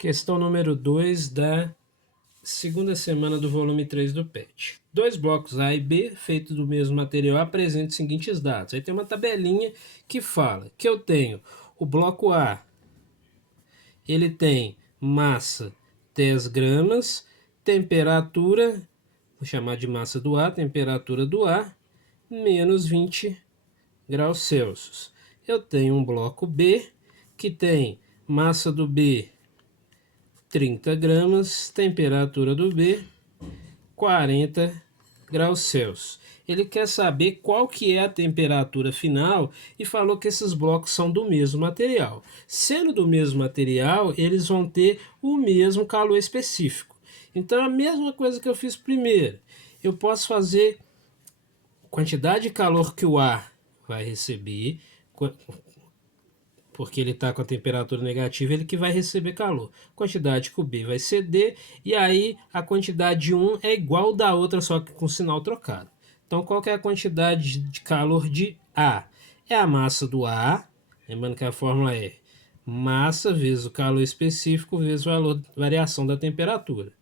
Questão número 2 da segunda semana do volume 3 do PET. Dois blocos A e B, feitos do mesmo material, apresentam os seguintes dados. Aí tem uma tabelinha que fala que eu tenho o bloco A, ele tem massa 10 gramas, temperatura, vou chamar de massa do A, temperatura do ar, menos 20 graus Celsius. Eu tenho um bloco B, que tem massa do B 30 gramas, temperatura do B 40 graus Celsius. Ele quer saber qual que é a temperatura final e falou que esses blocos são do mesmo material. Sendo do mesmo material, eles vão ter o mesmo calor específico. Então, a mesma coisa que eu fiz primeiro. Eu posso fazer quantidade de calor que o ar vai receber, porque ele está com a temperatura negativa, ele que vai receber calor. Quantidade que o B vai ceder, e aí a quantidade de um é igual da outra, só que com sinal trocado. Então, qual que é a quantidade de calor de A? É a massa do A, lembrando que a fórmula é massa vezes o calor específico vezes a variação da temperatura.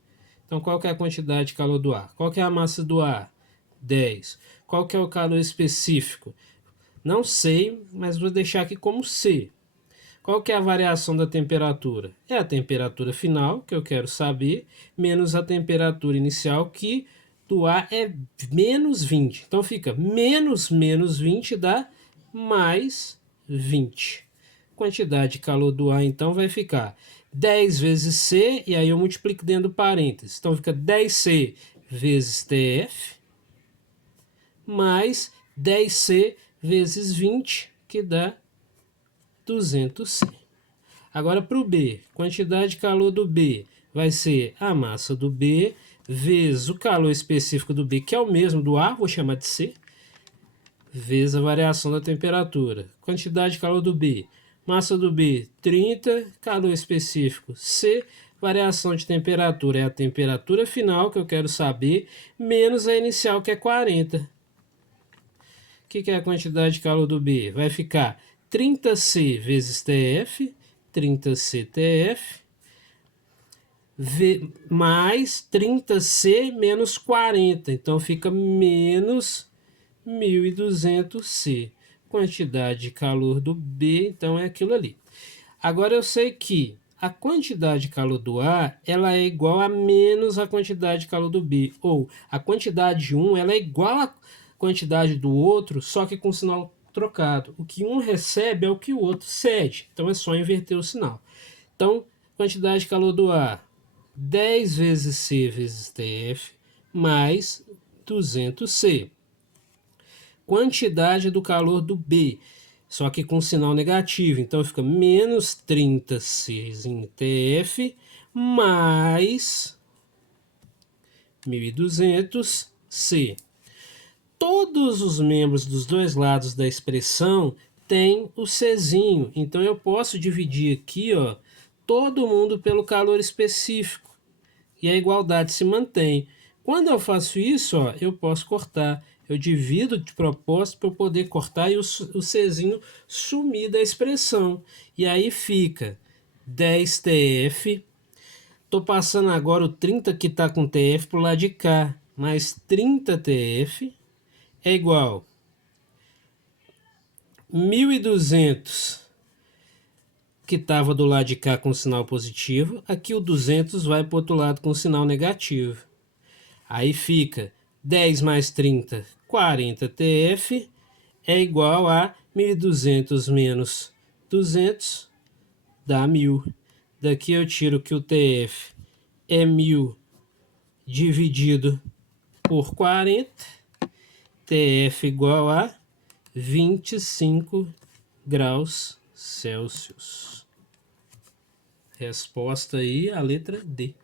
Então, qual que é a quantidade de calor do ar? Qual que é a massa do ar? 10. Qual que é o calor específico? Não sei, mas vou deixar aqui como C. Qual que é a variação da temperatura? É a temperatura final, que eu quero saber, menos a temperatura inicial, que do ar é menos 20. Então fica menos 20 dá mais 20. Quantidade de calor do ar, então, vai ficar 10 vezes C, e aí eu multiplico dentro do parênteses. Então fica 10C vezes TF, mais 10C vezes 20, que dá 200C. Agora para o B, quantidade de calor do B vai ser a massa do B vezes o calor específico do B, que é o mesmo do A, vou chamar de C, vezes a variação da temperatura. Quantidade de calor do B, massa do B 30, calor específico C, variação de temperatura é a temperatura final que eu quero saber, menos a inicial que é 40. O que é a quantidade de calor do B? Vai ficar 30C vezes TF, 30CTF, mais 30C menos 40. Então fica menos 1200C. Quantidade de calor do B, então é aquilo ali. Agora eu sei que a quantidade de calor do A ela é igual a menos a quantidade de calor do B. Ou a quantidade de um ela é igual à quantidade do outro, só que com sinal trocado. O que um recebe é o que o outro cede. Então é só inverter o sinal. Então, quantidade de calor do A, 10 vezes C vezes TF, mais 200C. Quantidade do calor do B, só que com sinal negativo. Então fica menos 30C em TF, mais 1200C. Todos os membros dos dois lados da expressão têm o Czinho. Então eu posso dividir aqui, ó, todo mundo pelo calor específico. E a igualdade se mantém. Quando eu faço isso, ó, eu posso cortar. Eu divido de propósito para eu poder cortar e o Czinho sumir da expressão. E aí fica 10TF. Estou passando agora o 30 que está com TF para o lado de cá. Mais 30TF é igual 1.200 que estava do lado de cá com sinal positivo, aqui o 200 vai para o outro lado com sinal negativo. Aí fica 10 mais 30, 40TF, é igual a 1.200 menos 200, dá 1.000. Daqui eu tiro que o TF é 1.000 dividido por 40, TF igual a 25 graus Celsius. Resposta aí, a letra D.